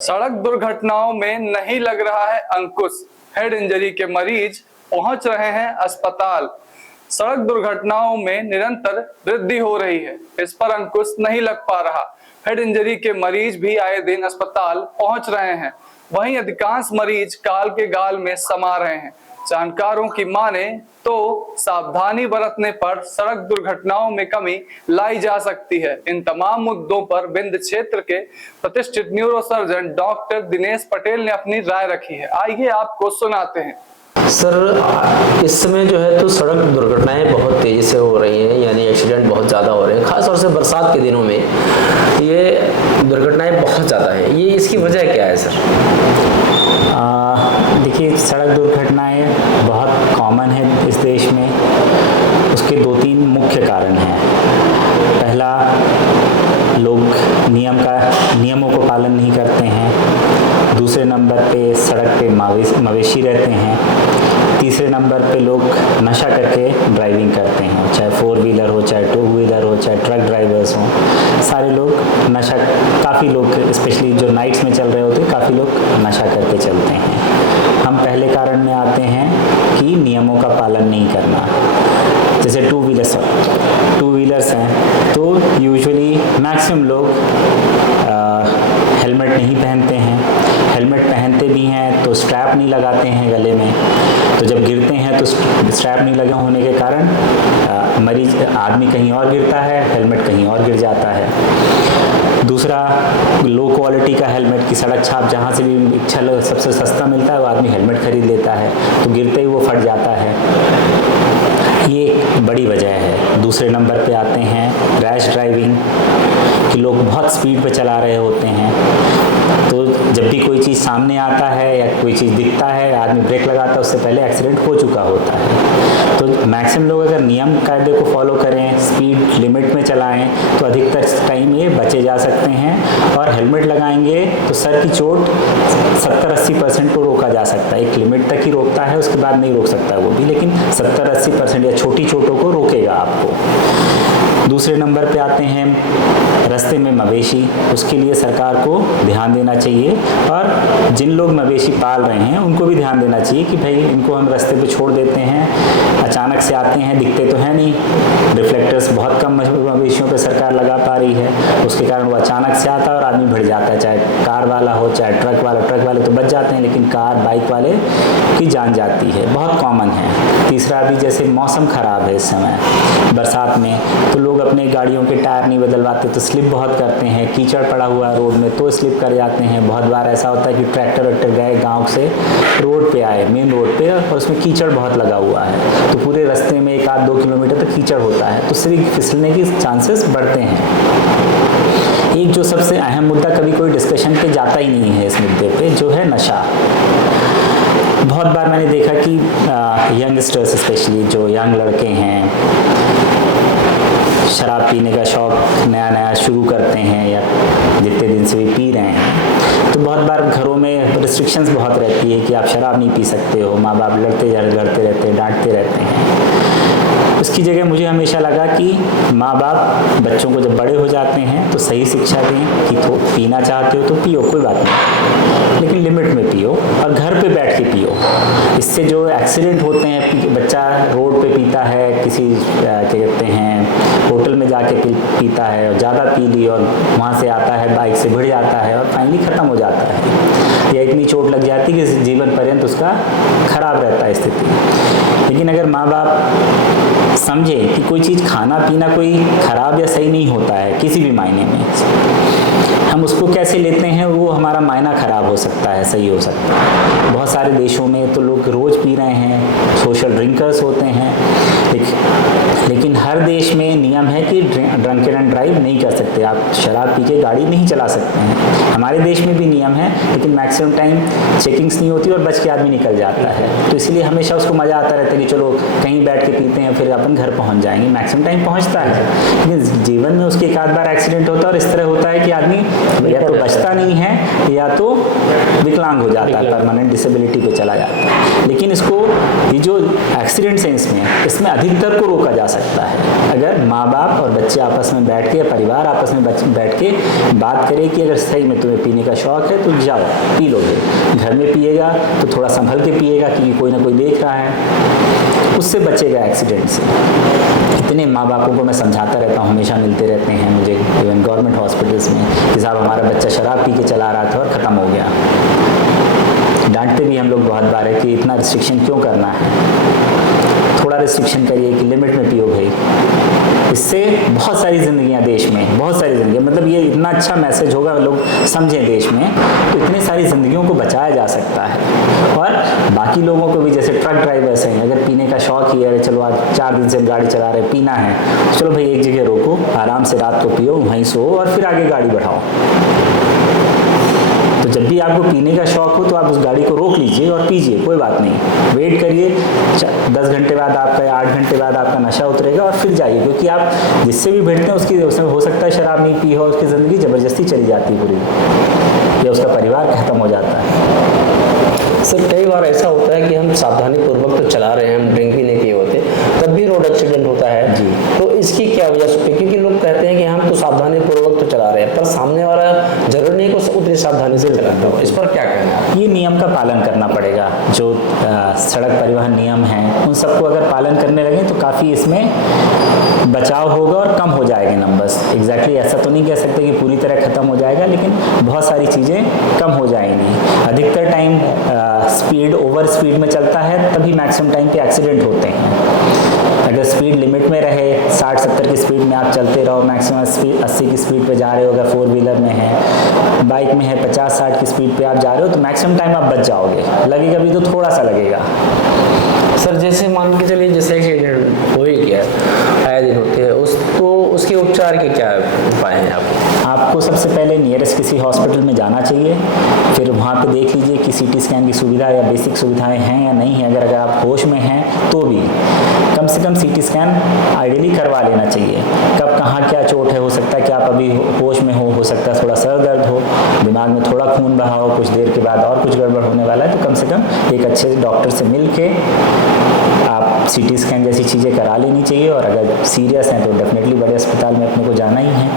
सड़क दुर्घटनाओं में नहीं लग रहा है अंकुश, हेड इंजरी के मरीज पहुंच रहे हैं अस्पताल। सड़क दुर्घटनाओं में निरंतर वृद्धि हो रही है, इस पर अंकुश नहीं लग पा रहा। हेड इंजरी के मरीज भी आए दिन अस्पताल पहुंच रहे हैं, वहीं अधिकांश मरीज काल के गाल में समा रहे हैं। जानकारों की माने तो सावधानी बरतने पर सड़क दुर्घटनाओं में कमी लाई जा सकती है। इन तमाम मुद्दों पर विंध्य क्षेत्र के प्रतिष्ठित न्यूरोसर्जन डॉक्टर दिनेश पटेल ने अपनी राय रखी है। आइए आपको सुनाते हैं। सर, इस समय जो है तो सड़क दुर्घटनाएं बहुत तेजी से हो रही हैं, यानी एक्सीडेंट बहुत ज़्यादा हो रहे हैं। खास तौर से बरसात के दिनों में ये दुर्घटनाएं बहुत ज़्यादा है। ये इसकी वजह क्या है सर? देखिए, सड़क दुर्घटनाएं बहुत कॉमन है इस देश में। उसके 2-3 मुख्य कारण हैं। पहला, लोग नियमों को पालन नहीं करते हैं। दूसरे नंबर पे सड़क पे मवेशी रहते हैं। तीसरे नंबर पे लोग नशा करके ड्राइविंग करते हैं, चाहे 4 व्हीलर हो, चाहे 2 व्हीलर हो, चाहे ट्रक ड्राइवर्स हों। सारे लोग नशा, काफ़ी लोग स्पेशली जो नाइट्स में चल रहे होते हैं, काफ़ी लोग नशा करके चलते हैं। हम पहले कारण में आते हैं कि नियमों का पालन नहीं करना। जैसे 2 व्हीलर्स हैं तो यूजुअली मैक्सिमम लोग हेलमेट नहीं पहनते हैं। हेलमेट पहनते भी हैं तो स्ट्रैप नहीं लगाते हैं गले में, तो जब गिरते हैं तो स्ट्रैप नहीं लगा होने के कारण आदमी कहीं और गिरता है, हेलमेट कहीं और गिर जाता है। दूसरा, लो क्वालिटी का हेलमेट की सड़क छाप जहाँ से भी सबसे सस्ता मिलता है वो आदमी हेलमेट खरीद लेता है, तो गिरते ही वो फट जाता है। ये एक बड़ी वजह है। दूसरे नंबर पे आते हैं रैश ड्राइविंग, कि लोग बहुत स्पीड पे चला रहे होते हैं, तो जब भी कोई चीज़ सामने आता है या कोई चीज़ दिखता है, आदमी ब्रेक लगाता है, उससे पहले एक्सीडेंट हो चुका होता है। तो मैक्सिमम लोग अगर नियम कायदे को फॉलो करें, स्पीड लिमिट में चलाएं, तो अधिकतर टाइम ये बचे जा सकते हैं। और हेलमेट लगाएंगे तो सर की चोट 70-80% को रोका जा सकता है। एक लिमिट तक ही रोकता है, उसके बाद नहीं रोक सकता वो भी, लेकिन 70-80% या छोटी चोटों को रोकेगा आपको। दूसरे नंबर पे आते हैं रास्ते में मवेशी। उसके लिए सरकार को ध्यान देना चाहिए, और जिन लोग मवेशी पाल रहे हैं उनको भी ध्यान देना चाहिए कि भाई इनको हम रास्ते पे छोड़ देते हैं, अचानक से आते हैं, दिखते तो है नहीं, रिफ्लेक्टर्स बहुत कम मवेशियों पे सरकार लगा पा रही है, उसके कारण वो अचानक से आता है और आदमी भिड़ जाता है। चाहे कार वाला हो, चाहे ट्रक वाले तो बच जाते हैं, लेकिन कार बाइक वाले की जान जाती है। बहुत कॉमन है। तीसरा, भी जैसे मौसम ख़राब है इस समय बरसात में, तो लोग अपने गाड़ियों के टायर नहीं बदलवाते, तो स्लिप बहुत करते हैं। कीचड़ पड़ा हुआ है रोड में तो स्लिप कर जाते हैं। बहुत बार ऐसा होता है कि ट्रैक्टर गए गांव से रोड पे आए, मेन रोड पे, और उसमें कीचड़ बहुत लगा हुआ है, तो पूरे रास्ते में 1-2 किलोमीटर तक कीचड़ होता है, तो सिर्फ फिसलने की चांसेस बढ़ते हैं। एक जो सबसे अहम मुद्दा, कभी कोई डिस्कशन पे जाता ही नहीं है इस मुद्दे पे, जो है नशा। बहुत बार मैंने देखा कि यंगस्टर्स, स्पेशली जो यंग लड़के हैं, शराब पीने का शौक नया शुरू करते हैं या जितने दिन से भी पी रहे हैं, तो बहुत बार घरों में रिस्ट्रिक्शंस बहुत रहती है कि आप शराब नहीं पी सकते हो। माँ बाप लड़ते रहते हैं, डांटते रहते हैं। इसकी जगह मुझे हमेशा लगा कि माँ बाप बच्चों को जब बड़े हो जाते हैं तो सही शिक्षा दें कि तो पीना चाहते हो तो पियो, कोई बात नहीं, लेकिन लिमिट में पियो और घर पे बैठ के पियो। इससे जो एक्सीडेंट होते हैं, बच्चा रोड पे पीता है, किसी क्या कहते हैं होटल में जाके पीता है और ज़्यादा पी ली और वहाँ से आता है, बाइक से भिड़ जाता है और फाइनली ख़त्म हो जाता है, या इतनी चोट लग जाती है कि जीवन पर्यंत उसका खराब रहता है स्थिति। लेकिन अगर माँ बाप समझे कि कोई चीज़ खाना पीना कोई खराब या सही नहीं होता है किसी भी मायने में, हम उसको कैसे लेते हैं वो हमारा मायना खराब हो सकता है, सही हो सकता है। बहुत सारे देशों में तो लोग रोज़ पी रहे हैं, सोशल ड्रिंकर्स होते हैं, लेकिन हर देश में नियम है कि ड्रंक एंड ड्राइव नहीं कर सकते, आप शराब पी के गाड़ी नहीं चला सकते हैं। हमारे देश में भी नियम है, लेकिन मैक्सिमम टाइम चेकिंग्स नहीं होती और बच के आदमी निकल जाता है, तो इसलिए हमेशा उसको मज़ा आता रहता है कि चलो कहीं बैठ के पीते हैं, फिर अपन घर पहुँच जाएंगे। मैक्सिमम टाइम पहुँचता है, लेकिन जीवन में उसके 1-आध बार एक्सीडेंट होता है और इस तरह होता है कि आदमी या तो बचता नहीं है या तो विकलांग हो जाता है, परमानेंट डिसेबिलिटी पे चला जाता है। लेकिन इसको ये जो एक्सीडेंट्स हैं इसमें अधिकतर को रोका जा सकता है अगर माँ बाप और बच्चे आपस में बैठ के या परिवार आपस में बैठ के बात करे कि अगर सही में तुम्हें पीने का शौक है तो जाओ पी लोगे, घर में पिएगा तो थोड़ा संभल के पिएगा क्योंकि कोई ना कोई देख रहा है, उससे बचेगा एक्सीडेंट से। इतने माँ बापों को मैं समझाता रहता हूँ, हमेशा मिलते रहते हैं मुझे इवन गवर्नमेंट हॉस्पिटल्स में कि साहब हमारा बच्चा शराब पी के चला रहा था और ख़त्म हो गया। डांटते भी हम लोग बहुत बार है कि इतना रिस्ट्रिक्शन क्यों करना है, थोड़ा रिस्ट्रिक्शन करिए कि लिमिट में पियो भाई। इससे बहुत सारी ज़िंदगियाँ देश में, बहुत सारी ज़िंदगियाँ, मतलब ये इतना अच्छा मैसेज होगा लोग समझें देश में तो इतनी सारी ज़िंदगियों को बचाया जा सकता है। और बाकी लोगों को भी, जैसे ट्रक ड्राइवर्स हैं, अगर पीने का शौक ही है, चलो आज 4 दिन से गाड़ी चला रहे, पीना है, चलो भाई एक जगह रोको, आराम से रात को पियो, वहीं सो और फिर आगे गाड़ी बढ़ाओ। तो जब भी आपको पीने का शौक हो तो आप उस गाड़ी को रोक लीजिए और पीजिए, कोई बात नहीं, वेट करिए 10 घंटे बाद आपका या 8 घंटे बाद आपका नशा उतरेगा और फिर जाइए, क्योंकि आप जिससे भी भिड़ते हैं उसमें हो सकता है शराब नहीं पी हो, उसकी ज़िंदगी ज़बरदस्ती चली जाती है पूरी, या उसका परिवार खत्म हो जाता है। सर कई बार ऐसा होता है कि हम सावधानी पूर्वक तो चला रहे हैं, हम ड्रिंक भी नहीं किए होते, तब भी रोड एक्सीडेंट होता है जी। तो इसकी क्या वजह से? क्योंकि लोग कहते हैं कि हम तो सावधानी पूर्वक तो चला रहे हैं, पर सामने वाला जरूर नहीं को उतनी सावधानी से चलाता हो, इस पर क्या कहना है? ये नियम का पालन करना पड़ेगा, जो सड़क परिवहन नियम हैं उन सबको अगर पालन करने लगे तो काफ़ी इसमें बचाव होगा और कम हो जाएंगे नंबर्स। एग्जैक्टली ऐसा तो नहीं कह सकते कि पूरी तरह ख़त्म हो जाएगा, लेकिन बहुत सारी चीज़ें कम हो जाएंगी। अधिकतर टाइम स्पीड ओवर स्पीड में चलता है तभी मैक्सिमम टाइम पे एक्सीडेंट होते हैं। अगर स्पीड लिमिट में रहे, 60-70 की स्पीड में आप चलते रहो, मैक्सिमम स्पीड 80 की स्पीड पे जा रहे हो, अगर 4 व्हीलर में है, बाइक में है 50-60 की स्पीड पे आप जा रहे हो तो मैक्सिमम टाइम आप बच जाओगे। लगेगा भी तो थोड़ा सा लगेगा। सर जैसे मान के चलिए जैसे एक्सीडेंट हो ही गया, आए दिन होते हैं, उसके उपचार के क्या उपाय हैं आपको सबसे पहले नियरेस्ट किसी हॉस्पिटल में जाना चाहिए, फिर वहाँ पे देख लीजिए कि सीटी स्कैन की सुविधा या बेसिक सुविधाएं हैं या नहीं है। अगर आप होश में हैं तो भी कम से कम सीटी स्कैन आइडियली करवा लेना चाहिए। कब कहाँ क्या चोट है, हो सकता है कि आप अभी होश में हो सकता है थोड़ा सर दर्द हो, दिमाग में थोड़ा खून बहा हो, कुछ देर के बाद और कुछ गड़बड़ होने वाला है, तो कम से कम एक अच्छे डॉक्टर से मिल के आप सीटी स्कैन जैसी चीज़ें करा लेनी चाहिए। और अगर सीरियस हैं तो डेफिनेटली बड़े अस्पताल में अपने को जाना ही है।